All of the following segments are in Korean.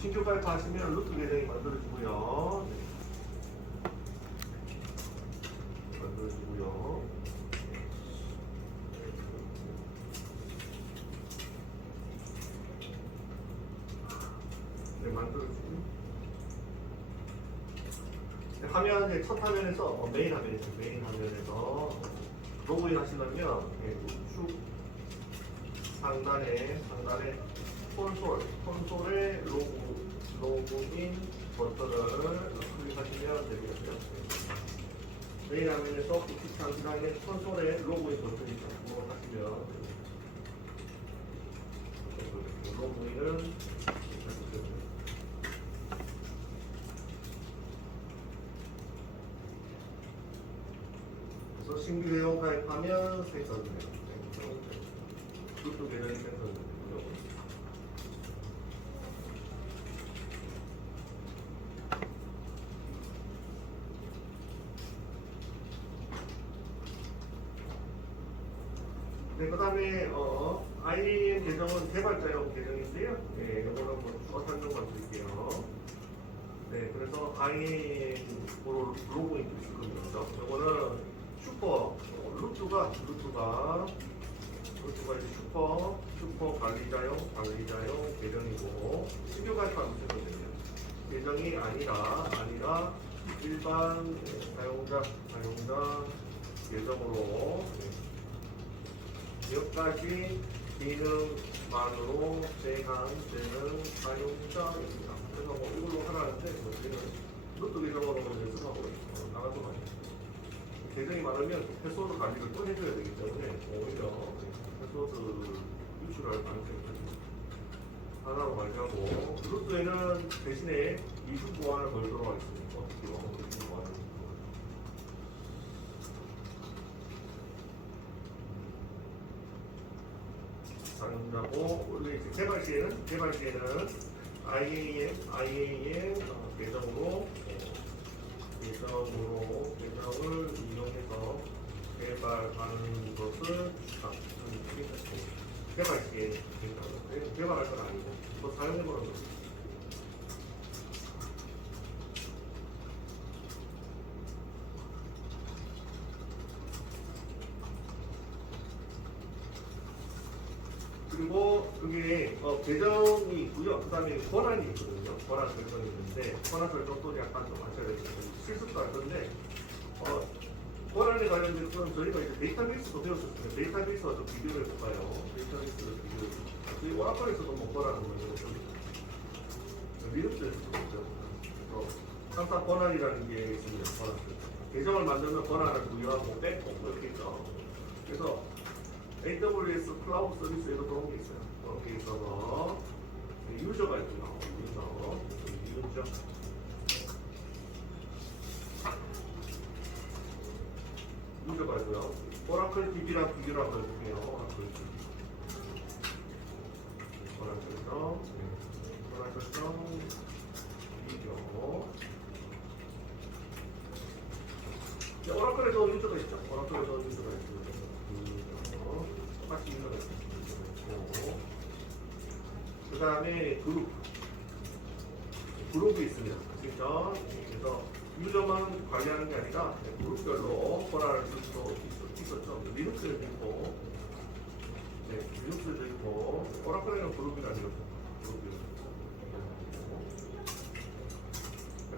신규 가입하시면 루트 계정이 만들어지고요. 네. 만들어지고요. 네, 만들어지고. 화면에 첫 화면에서 메인 화면에서 로그인 하시려면 우측 상단에 콘솔에 로그인 버튼을 클릭하시면 됩니다. 메인 화면에서 우측 상단에 콘솔에 로그인 버튼이 있고 하시면 로그인을 신규 회원 가입하면 생성돼요. 루트 계정이 생성되고요. 네, 그 다음에 IAM 계정은 개발자용 계정인데요. 네, 이거는 뭐 추가 설명만 드릴게요. 네, 그래서 IAM으로 로그인 있을 겁니다. 이거는 루트가 이제 슈퍼 관리자용 계정이고 신규 가입하면 되거든요. 계정이 아니라 일반 사용자 계정으로 몇 가지 기능만으로 제한되는 사용자입니다. 그래서 뭐 이걸로 하라는데 저희는 루트 계정으로 연습하고 나가서 많이 계정이 많으면 패스워드 관리를 또 해줘야 되기 때문에 오히려 패스워드 유출할 가능성이 있습니다. 하나로 관리하고 루트에는 대신에 이중 보안을 걸도록 하겠습니다. 어떻게 이중 보안을 사용자고 원래 이제 개발 시에는 IAM 계정을 이용해서 개발하는 것을 개발 시에 개발할 건 아니고 또 사용해보는 거죠. 그리고 그게 계정이 있고요. 그 다음에 권한이 있거든요. 권한 설정이 있는데 권한 설정도 약간 좀 하셔야 되겠죠. 실습도 할 건데 권한에 관련된 것은 저희가 이제 데이터베이스도 배웠었습니다. 데이터베이스와 좀 비교를 해볼까요? 데이터베이스를 비교를 해볼까요? 저희 오라클에서도 뭐 권한을 보여요. 리눅스에서도 보죠. 항상 권한이라는 게 있습니다. 권한 설정. 계정을 만들면 권한을 부여하고 뺏고 이렇게 있죠. 그래서 AWS 클라우드 서비스에도 그런 게 있어요. 그런 게 있어서 유저가 있고요. 유저 유저가 있고요. 오라클 DB랑 비교를 한번 해볼게요. 오라클 설정 비교. 오라클에도 유저가 있죠. 오라클에도 유저가 있습니다. 똑같이 유저가 있고 그 다음에 그룹이 있습니다. 그렇죠? 그래서 유저만 관리하는 게 아니라 그룹별로 권한을 쓸 수도 있었죠. 리눅스에도 있고 리눅스에도 있고 오라클에는 그룹이 아니죠.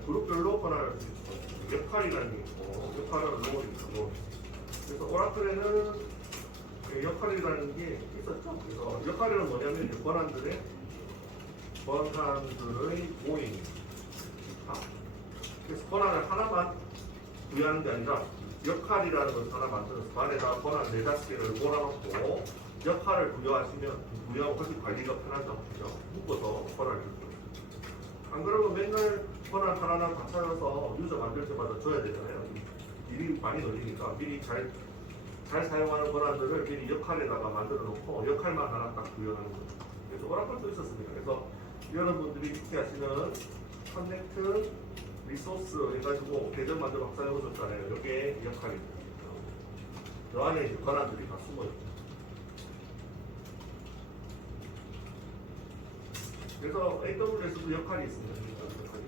그룹별로 권한을 쓸 수 있고 역할이라는 게 있고 역할은 롤이 있고 그래서 오라클에는 역할이라는 게 있었죠. 그래서 역할은 뭐냐면 권한들의 모임입니다. 그래서 권한을 하나만 부여하는 게 아니라 역할이라는 것을 하나 만들어서 그 안에다 권한 4-5개를 몰아넣고 역할을 부여하고 훨씬 관리가 편하죠. 그죠? 묶어서 권한을 줄 거예요. 안 그러면 맨날 권한 하나하나 다 찾아서 유저 만들 때마다 줘야 되잖아요. 일이 많이 걸리니까 미리 잘 사용하는 권한들을 미리 역할에다가 만들어 놓고 역할만 하나 딱 부여하는 거죠. 그래서 오라클도 있었습니다. 그래서 여러분들이 익히 하시는 커넥트 리소스 해가지고 계정 만들어 막 사용해줬잖아요. 이게 역할입니다. 이 안에 이제 권한들이 다 숨어있죠. 그래서 AWS도 역할이 있습니다. 역할이.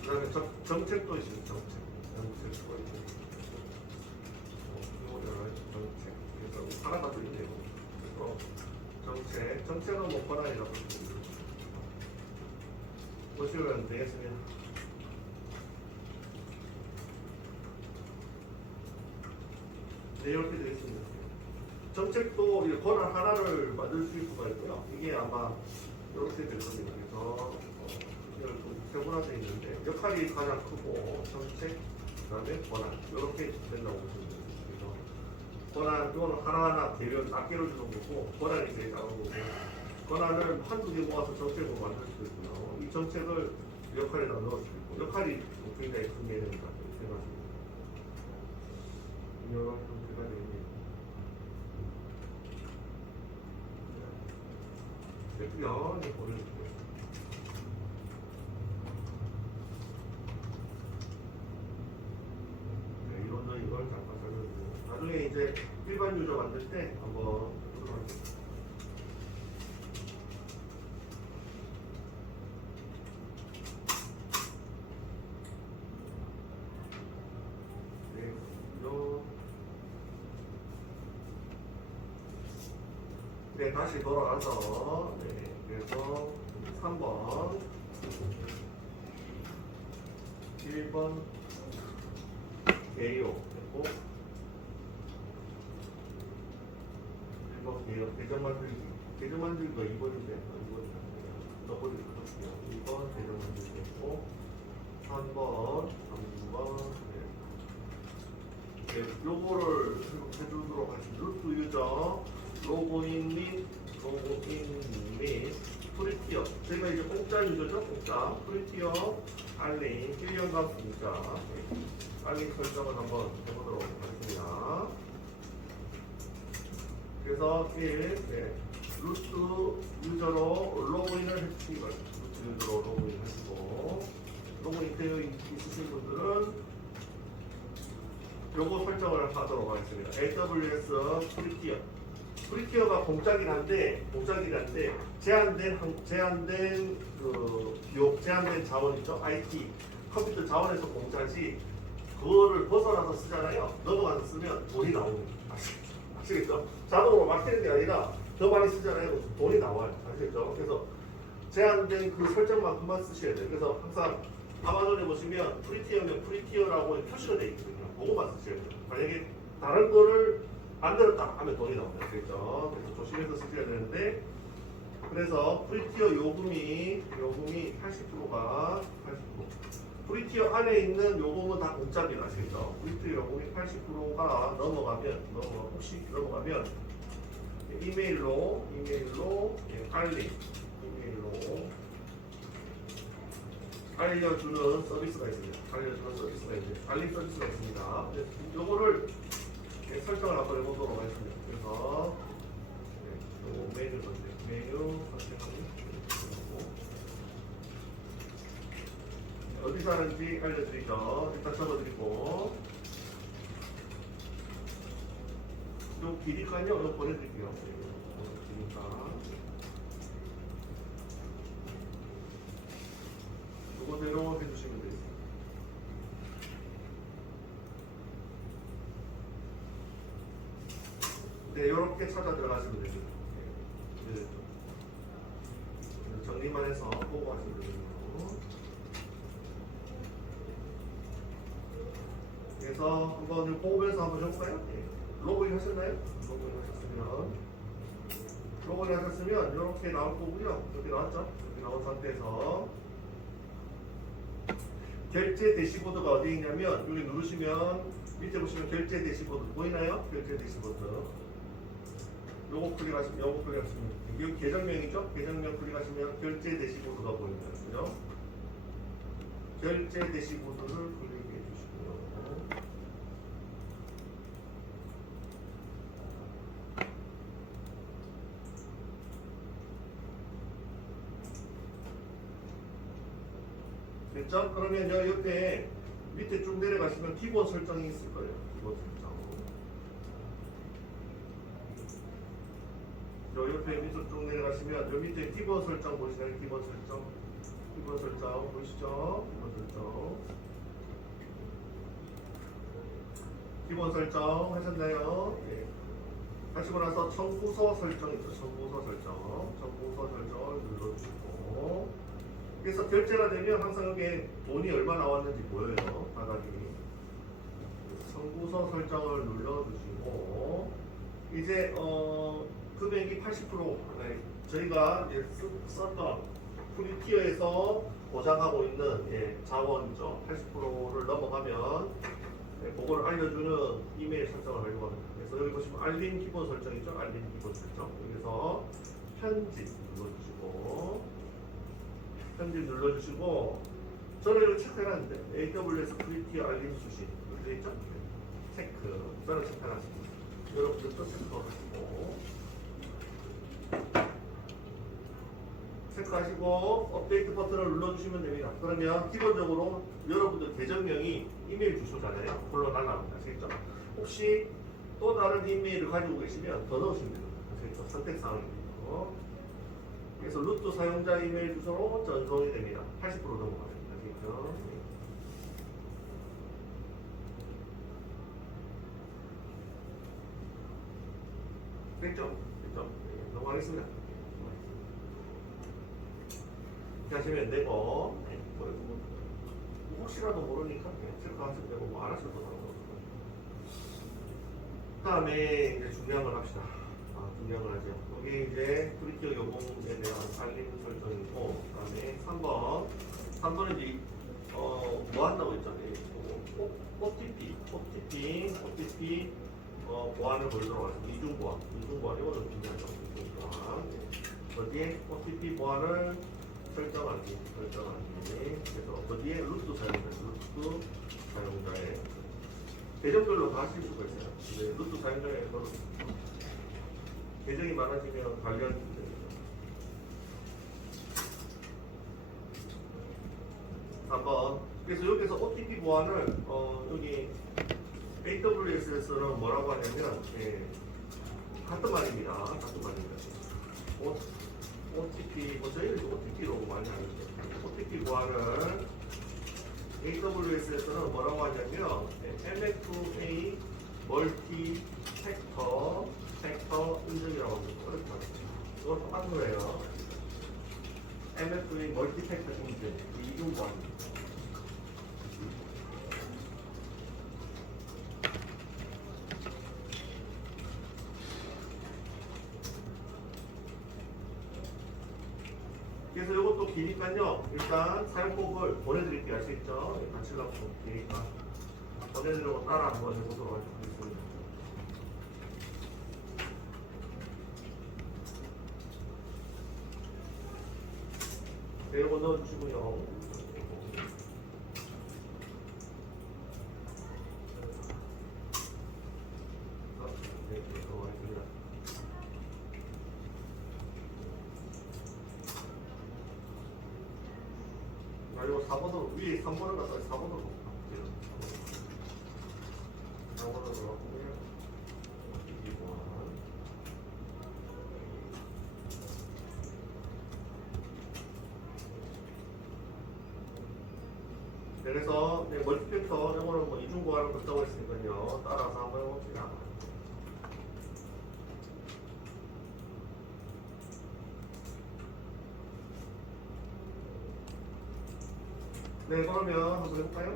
그다음에 정책도 있습니다. 정책도 있고. 정책. 그래서 하나가 더 있네요. 그래서 정책은 뭐 권한이라고 보시면 되겠습니다. 네, 이렇게 되겠습니다. 정책도 권한 하나를 만들 수 있을 수가 있고요. 이게 아마 이렇게 될 겁니다. 그래서 이걸 좀 세분화되어 있는데 역할이 가장 크고 정책, 그다음에 권한 이렇게 된다고 보시면 됩니다. 그래서 권한 이거는 하나하나 대변 낱개로 주는 거고 권한이 제일 작은 거고 권한을 한두 개 모아서 정책으로 만들 수도 있고요. 이 정책을 역할에다 넣을 수도 있고 역할이 굉장히 큰 개념이다. 이렇게 생각합니다. 이런 형태가 되겠네요. 네, 보내줄게요. 네, 이론은 이걸 잠깐 설명드리고 나중에 이제 일반 유저 만들 때 한번 보도록 하겠습니다. 네, 네, 다시 돌아가서 네, 그래서 3번 1번 개요 했고 1번 개요 대전 만들기가 2번인데 2번 더블이 붙었고요. 2번 대전 만들기 했고 3번 네, 요거를 해주도록 하겠습니다. 루트 유저 로그인 및 프리티어 저희가 이제 공짜 유저죠. 공짜 프리티어 알림 1년간 공짜 알림 설정을 한번 해보도록 하겠습니다. 그래서 1 네, 루트 유저로 로그인을 해주시기 바랍니다. 루트 유저로 로그인 하시고 로그인 되어 있으신 분들은 요거 설정을 하도록 하겠습니다. AWS 프리티어가 공짜긴 한데 제한된 그 비용, 제한된 자원이죠. IT 컴퓨터 자원에서 공짜지 그거를 벗어나서 쓰잖아요. 넘어가서 쓰면 돈이 나옵니다. 아시겠죠? 자동으로 막히는 게 아니라 더 많이 쓰잖아요. 돈이 나와요. 아시겠죠? 그래서 제한된 그 설정만큼만 쓰셔야 돼요. 그래서 항상 아마존에 보시면 프리티어면 프리티어라고 표시가 되어 있거든요. 그거만 쓰셔야 돼요. 만약에 다른 거를 만들었다 하면 돈이 나옵니다. 그렇죠? 그래서 조심해서 쓰셔야 되는데 그래서 프리티어 요금이 80%가 80%. 프리티어 안에 있는 요금은 다 공짜입니다. 아시겠죠? 프리티어 요금이 80%가 넘어가면 이메일로 알려주는 서비스가 있습니다. 알림 서비스가 있습니다. 요거를 설정을 한번 해보도록 하겠습니다. 그래서 메뉴 선택하고 어디서 하는지 알려드리죠. 일단 적어드리고 요 기니까요. 이거 보내드릴게요. 기니까 요거대로 해주시면 되겠습니다. 네, 이렇게 찾아 들어가시면 됩니다. 네. 정리만 해서 보고 하시면 됩니다. 그래서 한번 호흡에서 한번 해볼까요? 네. 로그인 하셨나요? 로그인 하셨으면 이렇게 나올 거고요. 이렇게 나왔죠? 이렇게 나온 상태에서 결제 대시보드가 어디 있냐면 여기 누르시면 밑에 보시면 결제 대시보드 보이나요? 결제 대시보드 요거 클릭하시면 여기 계정명이죠? 계정명 클릭하시면 결제 대시보드가 보입니다. 그죠? 결제 대시보드를 클릭해 주시고요. 됐죠? 그러면 여기 옆에 밑에 쭉 내려가시면 기본 설정이 있을 거예요. 기본 설정. 저 옆에 옆에 밑으로 쭉 내려가시면 요 밑에 기본 설정 보시나요? 기본 설정. 기본 설정 보이시죠? 기본 설정. 기본 설정 하셨나요? 네. 하시고 나서 청구서 설정 있죠. 청구서 설정. 청구서 설정을 눌러주시고. 그래서 결제가 되면 항상 여기에 돈이 얼마 나왔는지 보여요. 바닥이. 청구서 설정을 눌러주시고 이제 금액이 80% 네, 저희가 이제 썼던 프리티어에서 보장하고 있는 자원이죠. 80%를 넘어가면 그거를 알려주는 이메일 설정을 하려고 합니다. 그래서 여기 보시면 알림 기본 설정이죠. 알림 기본 설정. 여기서 편집 눌러주시고 편집 눌러주시고 저는 이거 체크해놨는데 AWS 프리티어 알림 수신 이렇게 있죠? 체크. 저는 체크해놨습니다. 여러분들도 체크하시고 체크하시고 업데이트 버튼을 눌러주시면 됩니다. 그러면 기본적으로 여러분들 계정명이 이메일 주소잖아요. 콜로 날라옵니다. 아시겠죠? 혹시 또 다른 이메일을 가지고 계시면 더 넣으시면 됩니다. 아시겠죠? 선택사항입니다. 그래서 루트 사용자 이메일 주소로 전송이 됩니다. 80% 넘어가요. 아시겠죠? 됐죠? 됐죠? 네, 넘어가겠습니다. 이렇게 하시면 되고, 네, 뭐, 혹시라도 모르니까 체크하시면 되고, 뭐 안 하셔도 상관없어요. 그 다음에 이제 중요한 걸 합시다. 중요한 걸 하죠. 여기 이제 프리티어 요금에 대한 알림 설정이고, 그 다음에 3번. 3번은 이제, 뭐 한다고 했잖아요. OTP, 보안을 보여주도록 하겠습니다. 이중보안, 이거는 중요하죠. 이중보안. 거기에 OTP 보안을 설정하기. 그래서 거기에 루트 사용자의 계정별로 다 하실 수가 있어요. 근데 루트 사용자의 계정이 많아지면 관련 3번. 그래서 여기서 OTP 보안을 여기 AWS에서는 뭐라고 하냐면 같은 말입니다. OTP, 저희는 OTP로 많이 하는데 OTP 보안을 AWS에서는 뭐라고 하냐면 MFA 멀티 팩터 인증이라고 합니다. 어렵게 하죠. 이거 똑같은 거예요. MFA 멀티 팩터 인증, 이중 보안입니다. 그래서 이것도 기니까요. 일단 사용법을 보내드릴게요. 아시겠죠? 같이 갖고 기니까 보내드리고 따라 한번 해보도록 하겠습니다. 네, 이거 넣어주시고요. 네, 들어가겠습니다. 그리고 4번으로 위에 3번을 갖다 4번으로 바꿀게요. 4번으로 바꾸면 그래서 멀티팩터 이거는 뭐 이중보안을 붙다고 했으니까요. 따라서 한번 해봅시다. 네, 그러면 한번 해볼까요?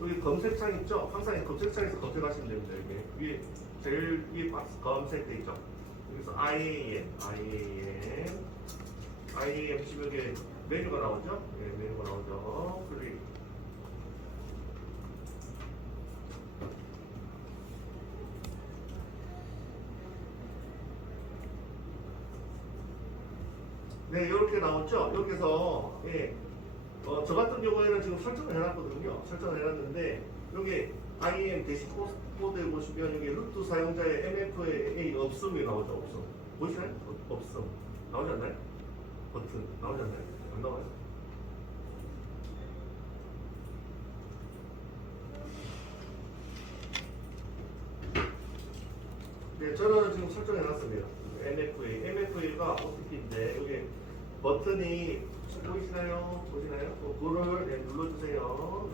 여기 검색창 있죠? 항상 검색창에서 검색하시면 됩니다. 이게 위에 제일 위에 박스 검색돼 있죠? 여기서 IAM 치면 이게 메뉴가 나오죠? 네, 메뉴가 나오죠. 클릭. 네, 이렇게 나오죠? 여기서 저 같은 경우에는 지금 설정을 해놨거든요. 설정을 해놨는데 여기 IAM 대시코드에 보시면 여기 루트 사용자의 MFA 없음이 나오죠. 없음. 보시나요? 없음. 나오지 않나요? 버튼 나오지 않나요? 안 나와요? 네, 저는 지금 설정해놨습니다. MFA가 OTP인데 여기 버튼이 보이시나요? 보시나요? 그거를 네, 눌러주세요.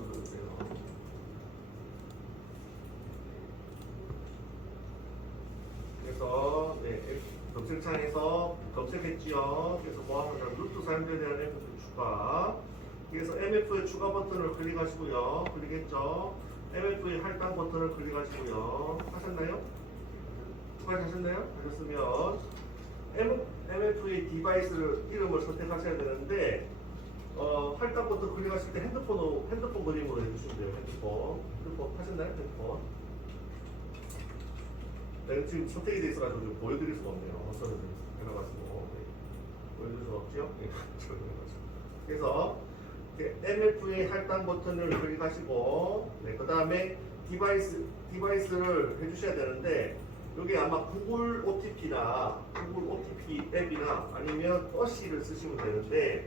그래서 네, 검색창에서 검색했지요. 그래서 뭐하면 루트 사용자에 대한 MFA 추가. 그래서 MFA 추가 버튼을 클릭하시고요. 클릭했죠. MFA 할당 버튼을 클릭하시고요. 하셨나요? 추가하셨나요? 하셨으면 MFA 디바이스 이름을 선택하셔야 되는데 할당 버튼 클릭하실 때 핸드폰 그림으로 해주시면 돼요. 핸드폰 하셨나요? 핸드폰. 네, 지금 선택이 돼 있어가지고 좀 보여드릴 수가 없네요. 저는 해놔가지고 보여드릴 수가 없죠? 네, 그래서 MFA 할당 버튼을 클릭하시고 그 다음에 디바이스를 해주셔야 되는데 여기 아마 구글 OTP나 구글 OTP 앱이나 아니면 어시를 쓰시면 되는데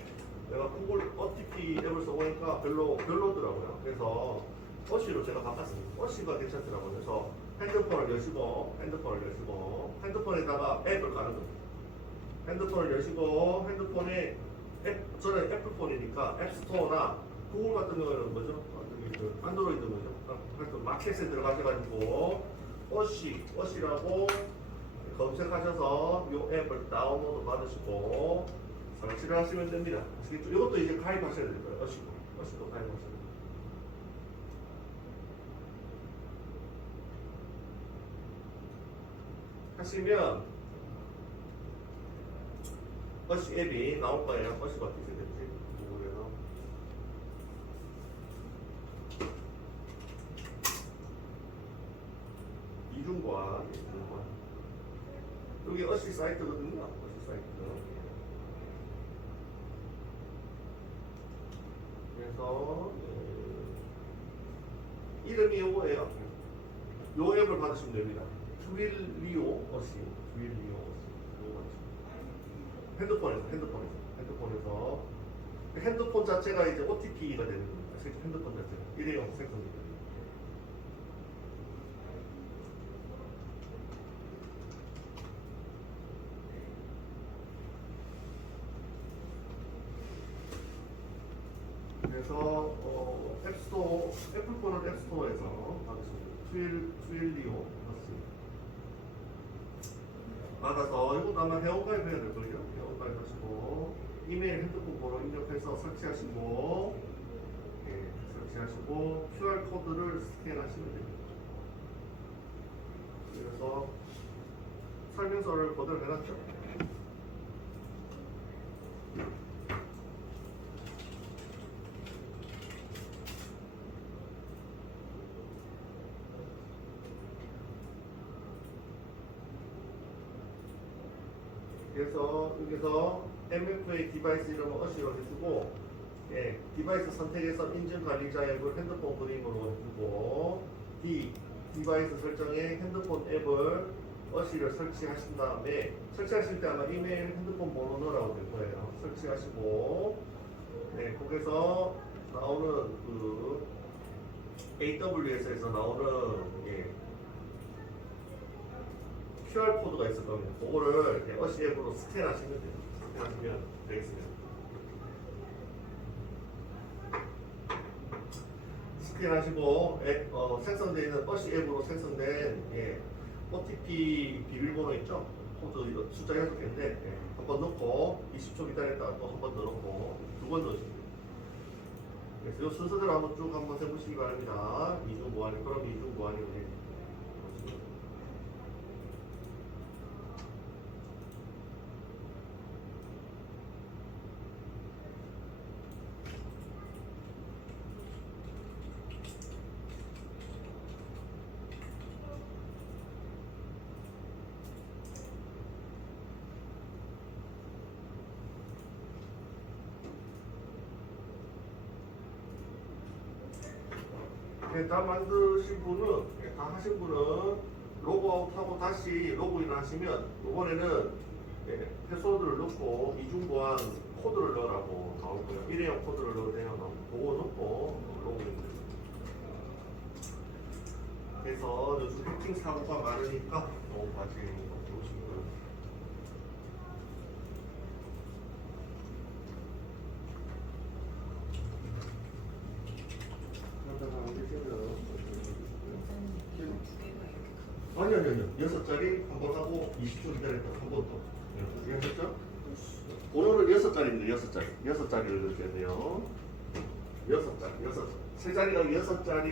내가 구글 OTP 앱을 써보니까 별로더라고요. 그래서 어시로 제가 바꿨습니다. 어시가 괜찮더라고요. 그래서 핸드폰을 여시고 핸드폰에다가 앱을 까는 겁니다. 핸드폰을 여시고 핸드폰에 저는 애플폰이니까 앱스토어나 구글 같은 경우에는 뭐죠? 그 안드로이드 뭐죠? 하여튼 마켓에 들어가셔가지고 어시라고 검색하셔서 이 앱을 다운로드 받으시고 설치를 하시면 됩니다. 아시겠죠? 이것도 이제 가입하셔야 될 거예요. 어시도 가입하셔야 돼요. 하시면 어시 앱이 나올 거예요. 어시가 어떻게 생겼지? 구글에서. 이중관. 여기 어시 사이트거든요. 어시 사이트. 그래서 이름이 요거예요. 요 앱을 받으시면 됩니다. 트윌리오 어시. 핸드폰에서 핸드폰 자체가 이제 OTP가 되는 겁니다. 핸드폰 자체가 일회용 생성입니다. 그래서 애플폰은 앱스토어에서 받으시면 트윌리오 받아서 이것도 아마 회원가입 해야 될 거예요. 회원가입 하시고 이메일, 핸드폰 번호 입력해서 설치하시고 설치하시고 QR 코드를 스캔하시면 됩니다. 그래서 설명서를 그대로 해놨죠. 그래서 여기서 MFA 디바이스 이름을 어시로 해주고 디바이스 선택에서 인증 관리자 앱을 핸드폰 그림으로 해주고 디바이스 설정에 핸드폰 앱을 어시를 설치하신 다음에 설치하실 때 아마 이메일, 핸드폰 번호 넣으라고 될 거예요. 설치하시고 거기서 나오는 그 AWS에서 나오는 QR 코드가 있을 겁니다. 그거를 어시 앱으로 스캔하시면 돼요. 스캔하시면 되겠습니다. 스캔하시고 생성되어 있는 어시 앱으로 생성된 OTP 비밀번호 있죠? 코드 숫자 6개인데 한번 넣고 20초 기다렸다가 또 한 번 더 넣고 2번 넣으시면 돼요. 그래서 이 순서대로 한번 쭉 한번 해보시기 바랍니다. 이중보안이 그럼 이중보안이 다 만드신 분은 다 하신 분은 로그아웃하고 다시 로그인 하시면 이번에는 패스워드를 넣고 이중보안 코드를 넣으라고 나올 거예요. 일회용 코드를 넣어도 돼요. 그거 넣고 로그인 됩니다. 그래서 요즘 해킹 사고가 많으니까 좋은 과정이니까 보시고요. 그러다가 안 되시면 아니요. 6자리 한 번 하고 20초 기다렸다 한 번 더. 이해하셨죠? 번호는 6자리입니다. 6자리. 6자리를 넣으셔야 돼요. 6자리. 세 자리가 6자리.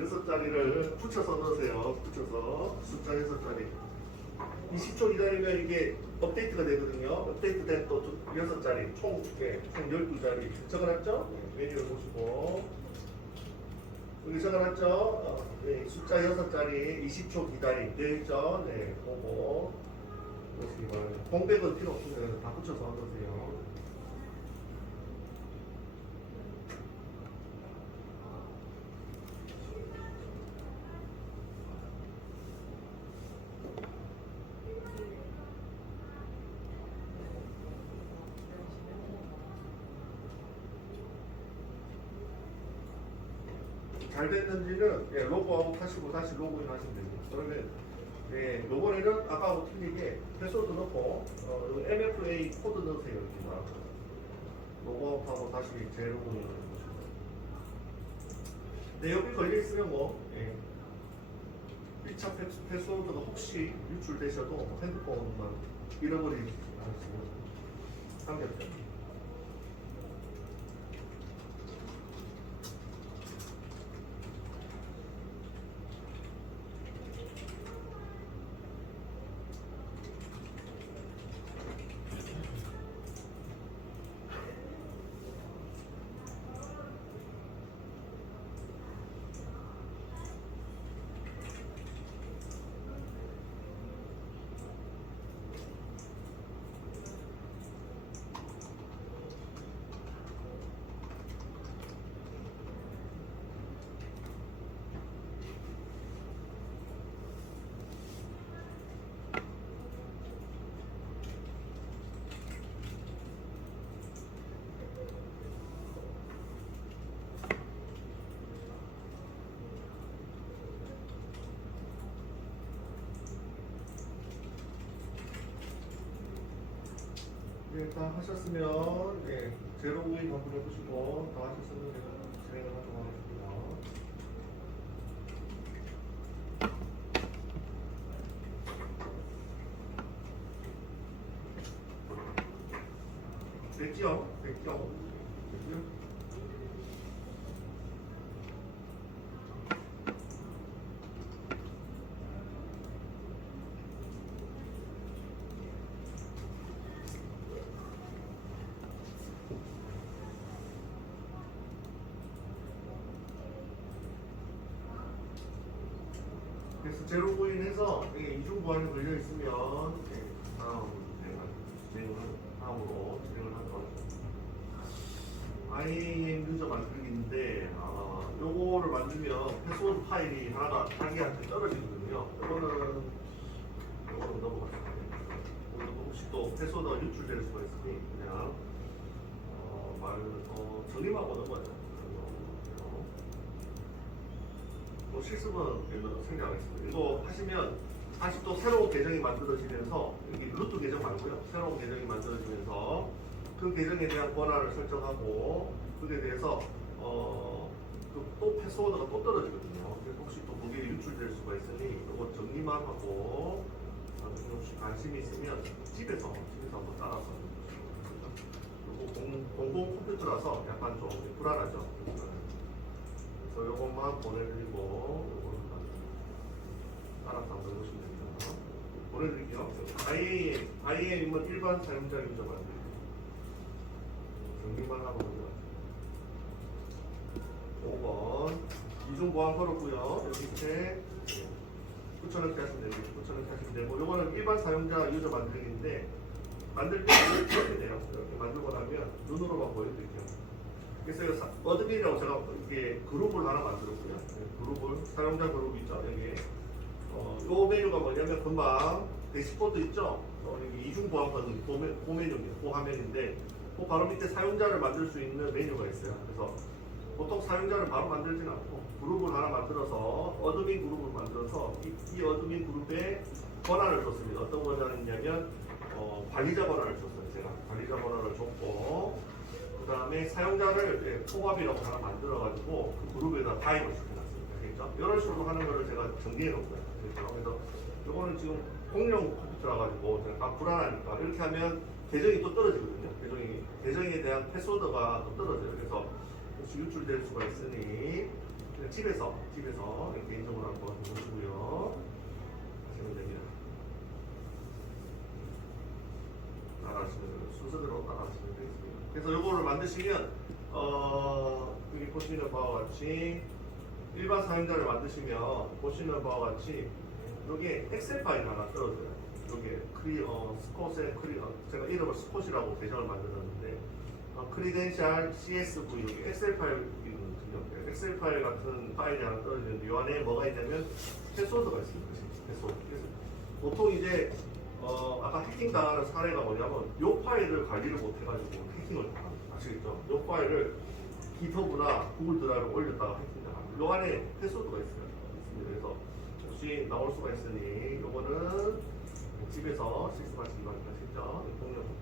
6자리를 붙여서 넣으세요. 붙여서 숫자 6자리. 20초 기다리면 이게 업데이트가 되거든요. 업데이트 된 또 6자리. 총 12자리. 적어놨죠? 메뉴를 보시고. 여기 적어놨죠? 네, 숫자 6자리 20초 기다림 되어있죠? 네, 보고 보시기 바랍니다. 공백은 필요 없으면 다 붙여서 넣으세요. 잘 됐는지는 로그아웃 하시고 다시 로그인 하시면 됩니다. 그러면 요번에는 아까하고 틀리게 패스워드 넣고 MFA 코드 넣으세요. 여기다 로그아웃하고 다시 재로그인 해보시고 여기 걸려있으면 뭐 1차 패스워드가 혹시 유출되셔도 핸드폰만 잃어버리지 않으시면 상관없죠. 다 하셨으면 제로우인 한번 해보시고 다 하셨으면 진행을 하도록 하겠습니다. 됐죠? 그래서 제로 코인해서 이중 보안이 걸려 있으면 다음으로 진행을 하도록 하겠습니다. IAM 유저 만들기인데 요거를 만들면 패스워드 파일이 하나가 자기한테 떨어지거든요. 요거는 넘어갔습니다. 혹시 또 패스워드가 유출될 수가 있으니 그냥 정리하고 넘어가죠. 실습은 생략하겠습니다. 이거 하시면 다시 또 새로운 계정이 만들어지면서 여기 루트 계정 말고요. 새로운 계정이 만들어지면서 그 계정에 대한 권한을 설정하고 그에 대해서 또 패스워드가 또 떨어지거든요. 그래서 혹시 또 그게 유출될 수가 있으니 이거 정리만 하고 나중에 혹시 관심이 있으면 집에서 한번 따라서 그리고 공공 컴퓨터라서 약간 좀 불안하죠. 그래서 요것만 보내드리고 요거는 따라서 한번 해보시면 됩니다. 보내드릴게요. IAM은 일반 사용자 유저 만들기. 정리만 하고 먼저 5번 이중보안 걸었고요. 여기 밑에 붙여넣기 하시면 되고 붙여넣기 하시면 되고 요거는 일반 사용자 유저 만들기인데 만들 때 이렇게 돼요. 이렇게 만들고 나면 눈으로만 보여드릴게요. 그래서 어드민이라고 제가 이게 그룹을 하나 만들었고요. 그룹을 사용자 그룹 있죠. 여기 요 메뉴가 뭐냐면 금방 대시보드 있죠. 여기 이중 보안 버튼 그 메뉴입니다. 그 화면인데 그 바로 밑에 사용자를 만들 수 있는 메뉴가 있어요. 그래서 보통 사용자를 바로 만들지는 않고 그룹을 하나 만들어서 어드민 그룹을 만들어서 이 어드민 그룹에 권한을 줬습니다. 어떤 권한이냐면 관리자 권한을 줬어요. 제가 관리자 권한을 줬고 그 다음에 사용자를 포괄이라고 하나 만들어가지고 그 그룹에다 가입을 시켜놨습니다. 알겠죠? 이런 식으로 하는 거를 제가 정리해 놓은 거예요. 그렇죠? 그래서 이거는 지금 공용 컴퓨터라 가지고 제가 불안하니까 이렇게 하면 계정이 또 떨어지거든요. 계정에 대한 패스워드가 또 떨어져요. 그래서 혹시 유출될 수가 있으니 그냥 집에서 개인적으로 한번 보시고요. 하시면 됩니다. 따라하시면 순서대로 따라하시면 되겠습니다. 그래서 요거를 만드시면 여기 보시는 바와 같이 일반 사용자를 만드시면 보시는 바와 같이 여기에 엑셀 파일 하나 떨어져요. 여기에 스콧의 제가 이름을 스콧이라고 계정을 만들었는데 크리덴셜 CSV 여기 엑셀 파일 등록돼요. 엑셀 파일 같은 파일이 하나 떨어지는데 이 안에 뭐가 있냐면 패스워드가 있습니다. 패스워드. 그래서 보통 이제 아까 해킹 당하는 사례가 뭐냐면 이 파일을 관리를 못 해가지고 해킹을 당합니다. 아시겠죠? 이 파일을 기터브나 구글 드라이브에 올렸다가 해킹 당합니다. 이 안에 패스워드가 있습니다. 그래서 혹시 나올 수가 있으니 요거는 집에서 실습하시기 바랍니다. 아시죠? 공룡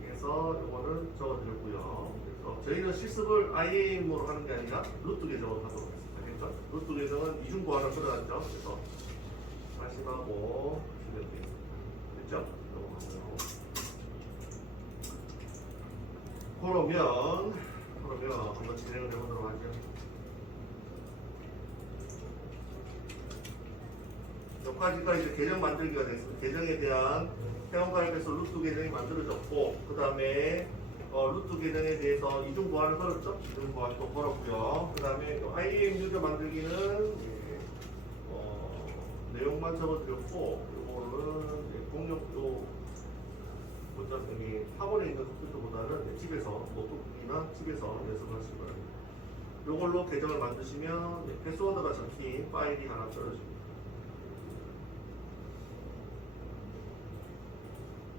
그래서 요거는 적어드렸고요. 그래서 저희는 실습을 IAM으로 하는 게 아니라 루트 계정으로 하도록 하겠습니다. 알겠죠? 루트 계정은 이중 보안을 들어갔죠. 그래서 말씀하고 하시면 되겠습니다. 됐죠? 그러면 한번 진행을 해보도록 하죠. 여기까지가 이제 계정 만들기가 됐습니다. 계정에 대한 회원가입해서 루트 계정이 만들어졌고, 그 다음에 루트 계정에 대해서 이중 보안을 걸었죠. 이중 보안도 걸었고요. 그 다음에 IAM 유저 만들기는 내용만 적어드렸고, 이거는 공용 여기 학원에 있는 컴퓨터보다는 집에서 노트북이나 집에서 연습하시기 바랍니다. 이걸로 계정을 만드시면 패스워드가 적힌 파일이 하나 떨어집니다.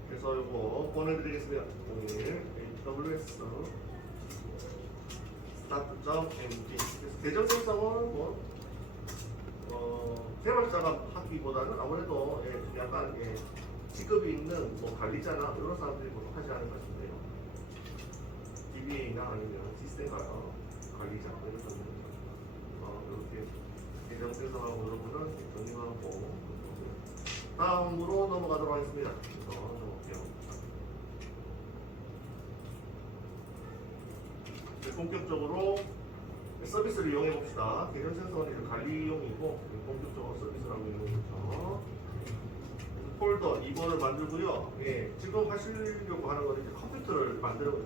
그래서 이거 보내드리겠습니다. 01 AWS start.md. 그래서 계정 생성은 개발자가 하기보다는 아무래도 약간 직급이 있는 관리자나 이런 사람들이 보통 하지 않을까 싶네요. DBA나 아니면 시스템 관리자 이런 분들 이렇게 계정 생성하고 이런 분은 정리하고 다음으로 넘어가도록 하겠습니다. 그래서 넘어갈게요. 본격적으로 서비스를 이용해 봅시다. 계정 생성은 관리용이고 본격적으로 서비스를 하고 있는 거죠. 폴더 2번을 만들고요. 지금 하시려고 하는 거는 이제 컴퓨터를 만들고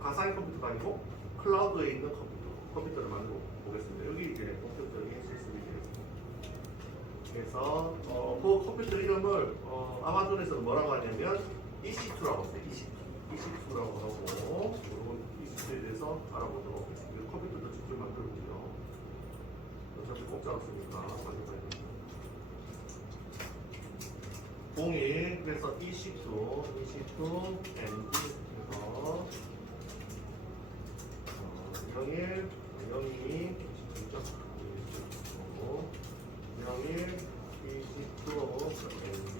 가상의 컴퓨터가 아니고 클라우드에 있는 컴퓨터를 만들어 보겠습니다. 여기 이제 본격적인 실습이 되겠습니다. 그래서 그 컴퓨터 이름을 아마존에서는 뭐라고 하냐면 EC2라고 해요. EC2라고 하고 EC2에 대해서 알아보도록 하겠습니다. 컴퓨터도 직접 만들고요. 어차피 공짜 없으니까 만들어야 됩니다. 01 그래서 EC2 MD 그래서 01 02 01 EC2 MD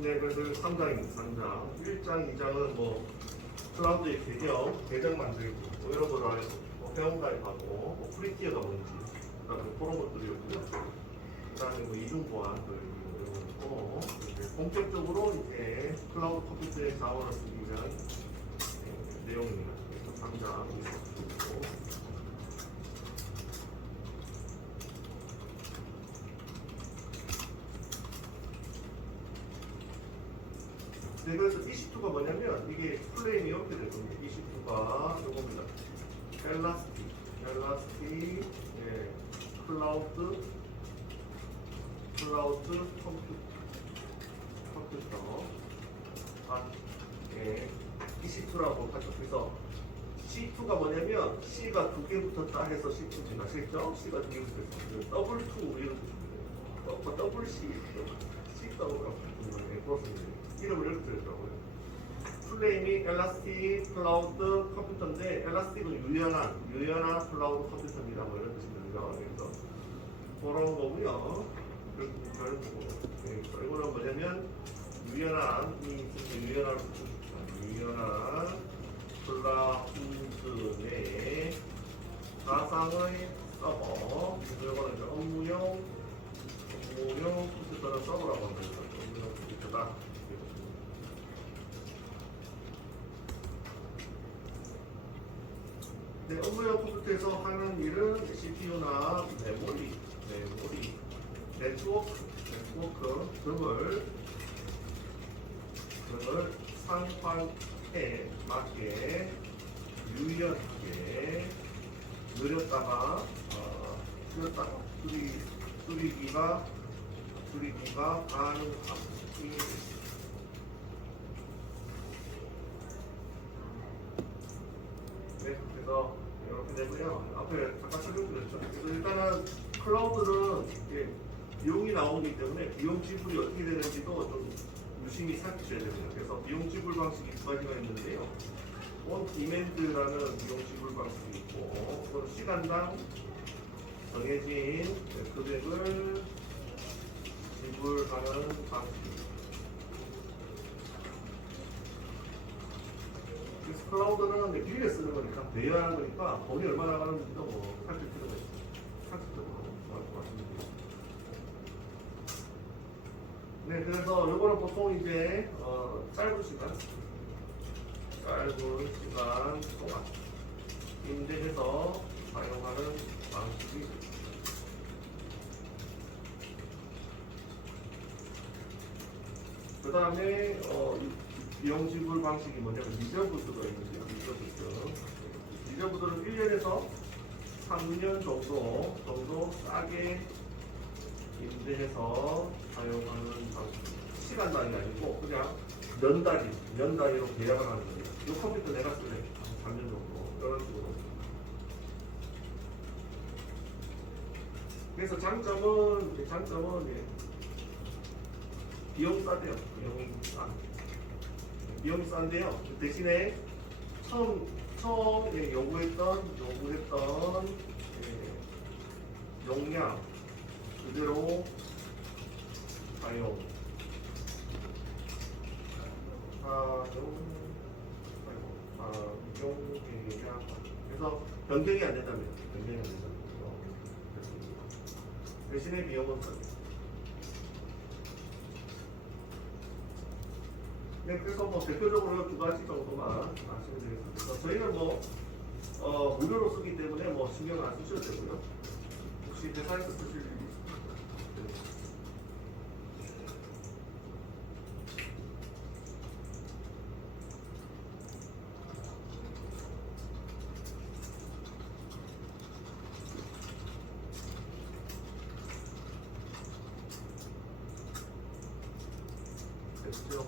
네, 그래서 3장입니다. 3장 1장, 2장은 클라우드의 계정 만들기 이런 거를 회원가입하고 프리티어가 뭔지 그다음에 그런 것들이었고요. 그다음에 이중 보안 이런 거 본격적으로 이제 클라우드 컴퓨터의 자원을 쓰기 위한 내용입니다. 그래서 3장 있었고 네, 그래서 EC2가 뭐냐면 이게 플레임이 이렇게 될 겁니다. EC2가 요겁니다. 엘라스티 클라우드 컴퓨터 EC2라고 하죠. 그래서 C2가 뭐냐면 C가 두 개 붙었다 해서 C2인 아시겠죠? C가 두 개 붙었어요. 더블2 이런 뜻입니다. WC C더라고요. 이름을 이렇게 들었더라고요. 플레임이 엘라스틱 클라우드 컴퓨터인데 엘라스틱은 유연한 클라우드 컴퓨터입니다. 뭐 이런 뜻입니다. 그래서 그런 거고요. 그런 거고. 네, 이거는 뭐냐면 유연한 클라우드 내 가상의 서버. 이거는 이제 업무용 컴퓨터는 서버라고 합니다. 업무용 컴퓨터다. 네, 업무용 컴퓨터에서 하는 일은 CPU나 메모리, 네트워크 등을 상황에 맞게 유연하게 느렸다가 수리기가 가능함이 네, 그래서 이렇게 되고요. 앞에 잠깐 설명드렸죠. 그래서 일단은 클라우드는 이게 비용이 나오기 때문에 비용 지불이 어떻게 되는지도 좀 유심히 살피셔야 됩니다. 그래서 비용 지불 방식이 두 가지가 있는데요. 온 디맨드라는 비용 지불 방식이 있고, 그건 시간당 정해진 금액을 지불하는 방식입니다. 그래서 클라우드는 빌려 쓰는 거니까 대여하는 거니까 돈이 얼마나 나가는지도 뭐 살필 필요가 있어요. 상식적으로 말씀드립니다. 네, 그래서 요거는 보통 이제 짧은 시간 동안 임대해서 사용하는 방식이 그 다음에 비용 지불 방식이 뭐냐면 리저브드가 있는데요. 리저브드는 1년에서 3년 정도 싸게 임대해서 사용하는 방식. 시간 단위 아니고 그냥 년 단위로 계약을 하는 거예요. 이 컴퓨터 내가 쓸래 3년 정도 이런 식으로. 그래서 장점은 비용 싸대요. 비용이 싼데요. 대신에 처음 요구했던 용량 그대로 사용. 그래서 변경이 안 된다면 대신에 비용은 싸요. 네, 그래서 뭐 대표적으로 두 가지 정도만 아시면 되겠습니다. 그래서 저희는 무료로 쓰기 때문에 신경 안 쓰셔도 되고요. 혹시 회사에서 쓰실 일이 있으면 됐죠.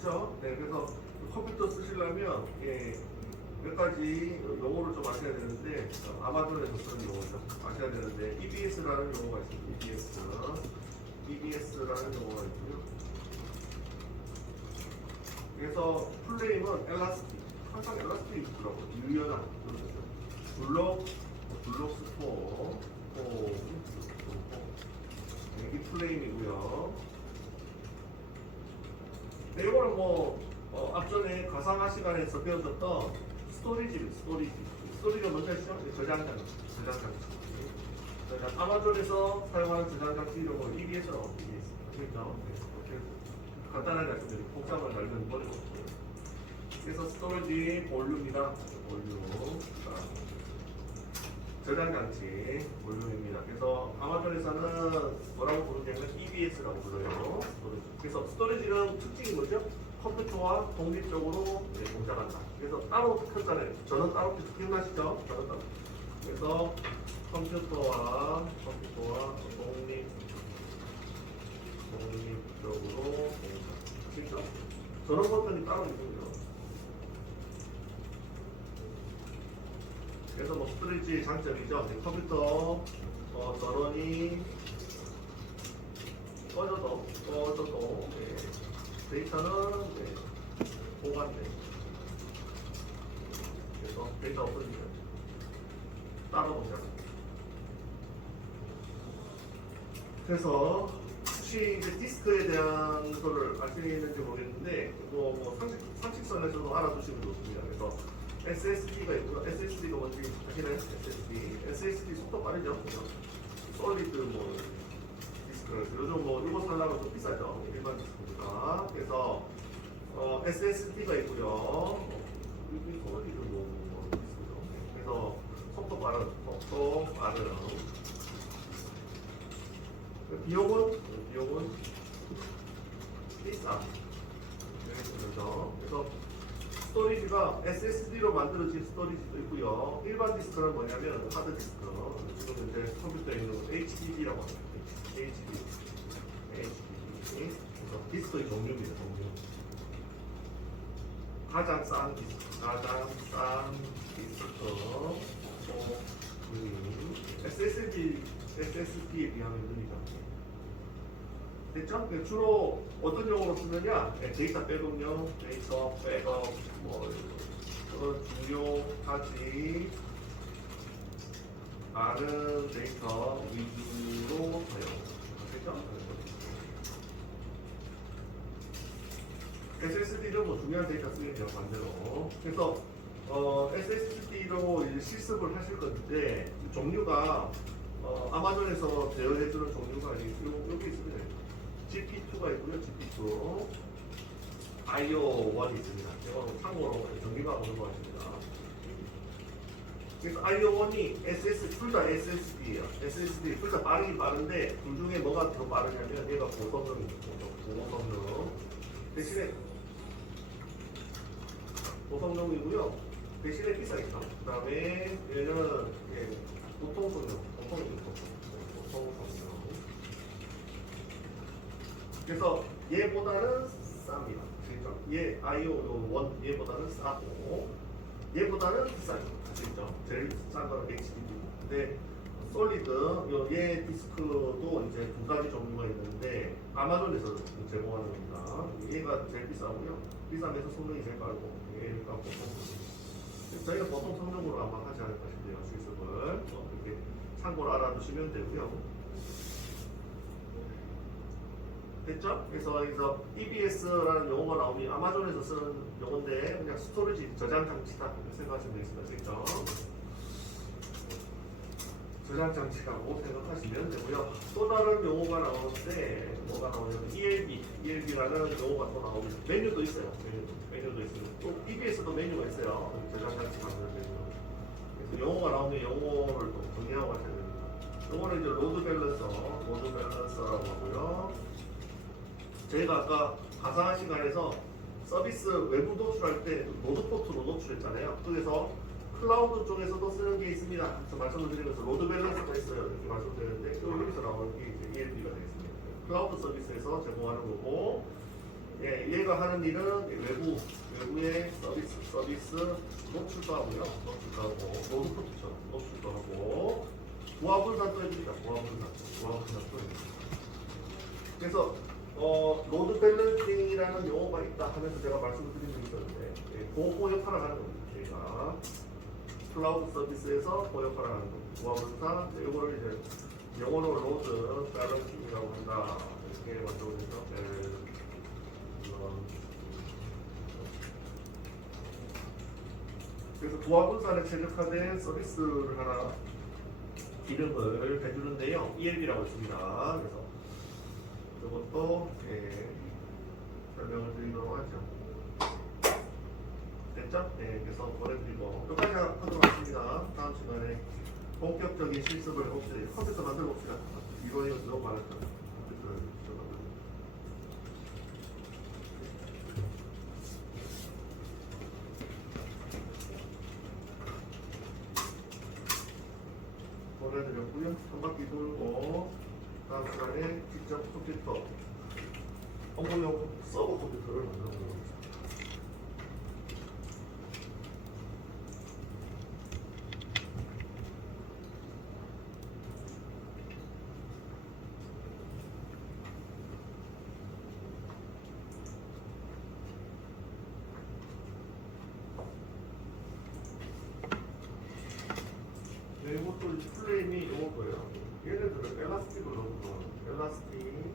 그렇죠? 네, 그래서 컴퓨터 쓰시려면 몇 가지 용어를 좀 아셔야 되는데 아마존에서 쓰는 용어죠. 아셔야 되는데 EBS라는 용어가 있습니다. EBS라는 용어가 있고요. 그래서 플레임은 엘라스틱, 항상 엘라스틱이 있더라고요. 유연한 블록 스토어, 이게 플레임이고요. 네, 이거는 앞전에 가상화 시간에서 배워줬던 스토리지가 뭔지 아시죠? 저장장치. 아마존에서 사용하는 저장장치 이름은 EBS라고 있습니다. 그렇죠? 네, 이렇게 간단하게 말씀드리고 복잡한 말면 버리고 없고요. 그래서 스토리지 볼륨이다. 볼륨. 저장 장치 볼륨입니다. 그래서 아마존에서는 뭐라고 부르냐면 EBS라고 불러요. 그래서 스토리지는 특징이 뭐죠? 컴퓨터와 독립적으로 동작한다. 그래서 따로 켰잖아요. 저는 따로 켰죠. 기억나시죠? 저는 따로. 그래서 컴퓨터와 독립적으로 동작. 아시죠? 저런 버튼이 따로 있군요. 그래서 뭐 스토리지 장점이죠. 컴퓨터 전원이 꺼져도 데이터는 보관돼. 그래서 데이터 없어지면 따로 동작. 그래서 혹시 이제 디스크에 대한 거를 아시는지 모르겠는데 뭐 상식선에서도 알아두시면 좋습니다. 그래서 SSD가 있고요. SSD가 뭔지 아시나요? SSD 속도 빠르죠. 솔리드 뭐 디스크. 요즘 뭐 이거 살려면 좀 비싸죠. 일반 디스크보다. 그래서 SSD가 있고요. 이게 솔리드 뭐 디스크죠. 그래서 속도 빠른. 비용은 비싸. 그래서 스토리지가 SSD로 만들어진 스토리지도 있고요. 일반 디스크는 뭐냐면 하드 디스크. 지금 이제 컴퓨터에 있는 거 HDD라고 합니다. HDD. 그래서 디스크의 종류입니다. 종류. 가장 싼 디스크. SSD에 비하면 느리죠. 됐죠? 주로 어떤 용어로 쓰느냐? 데이터 백업용, 데이터 백업, 뭐 중요하지 않은 데이터 위주로 사용. 됐죠? SSD로 뭐 중요한 데이터 쓰면 돼요, 반대로. 그래서 SSD로 실습을 하실 건데 종류가 아마존에서 제어해주는 종류가 여기 있습니다. GP2가 있고요. GP2 IO1이 있습니다. 이거는 참고로 정리가 오는 거 같습니다. 그래서 IO1이 둘 다 SSD예요. SSD 둘 다 빠르긴 빠른데 둘 중에 뭐가 더 빠르냐면 얘가 고성능 대신에 비싸겠죠. 그 다음에 얘는 보통 성능. 그래서 얘보다는 쌉니다. 그렇죠? 얘 IO1 얘보다는 싸고 얘보다는 비싸죠. 아시죠? 제일 싼 거는 HDD. 근데 솔리드 얘 디스크도 이제 두 가지 종류가 있는데 아마존에서 제공하는 겁니다. 얘가 제일 비싸고요. 비싸면서 성능이 제일 빠르고 얘가 보통 성능. 저희가 보통 성능으로 아마 하지 않을까 싶네요. 실습을 이렇게 참고로 알아두시면 되고요. 됐죠? 그래서 여기서 EBS라는 용어가 나오니 아마존에서 쓰는 용어인데 그냥 스토리지 저장 장치다 이렇게 생각하시면 되겠습니다. 됐죠? 저장 장치라고 생각하시면 되고요. 또 다른 용어가 나오는데 뭐가 나오냐면 ELB라는 용어가 또 나옵니다. 메뉴도 있어요. 메뉴도 있어요. 또 EBS도 메뉴가 있어요. 저장 장치 만드는 메뉴. 그래서 용어가 나오면 용어를 또 정리하고 가셔야 됩니다. 용어는 이제 로드 밸런서라고 하고요. 저희가 아까 가상한 시간에서 서비스 외부 노출할 때 노드포트로 노출했잖아요. 그래서 클라우드 쪽에서도 쓰는 게 있습니다. 그래서 말씀을 드리면서 로드 밸런스가 있어요. 이렇게 말씀드렸는데 여기서 나오는 게 이제 ELB가 되겠습니다. 클라우드 서비스에서 제공하는 거고, 얘가 하는 일은 외부의 서비스 노출도 하고요. 노드포트처럼 노출도 하고, 부하분산도 해줍니다. 부하분산도 해줍니다. 그래서 로드 밸런싱이라는 용어가 있다 하면서 제가 말씀을 드린 적이 있었는데 그 역할을 하는 겁니다. 저희가 클라우드 서비스에서 그 역할을 하는 겁니다. 부하분산, 이거를 이제 영어로 로드 밸런싱이라고 한다. 이렇게 만들어보죠. 그래서 부하분산에 최적화된 서비스를 하나 이름을 해주는데요. ELB라고 있습니다. 그래서 이것도 설명을 드리도록 하죠. 됐죠? 그래서 보내드리고 여기까지 하도록 하겠습니다. 다음 시간에 본격적인 실습을 해봅시다. 컴퓨터 만들어 봅시다. 이번에는 너무 많았다. 컴퓨터를 만들어. 보내드렸고요. 한 바퀴 돌고 다음 시간에 직접 컴퓨터 업무용 서버 컴퓨터를 만들어 보겠습니다. 네, 이것도 플레임이 이거 거예요. 얘네들은 엘라스틱을 넣어서 엘라스틱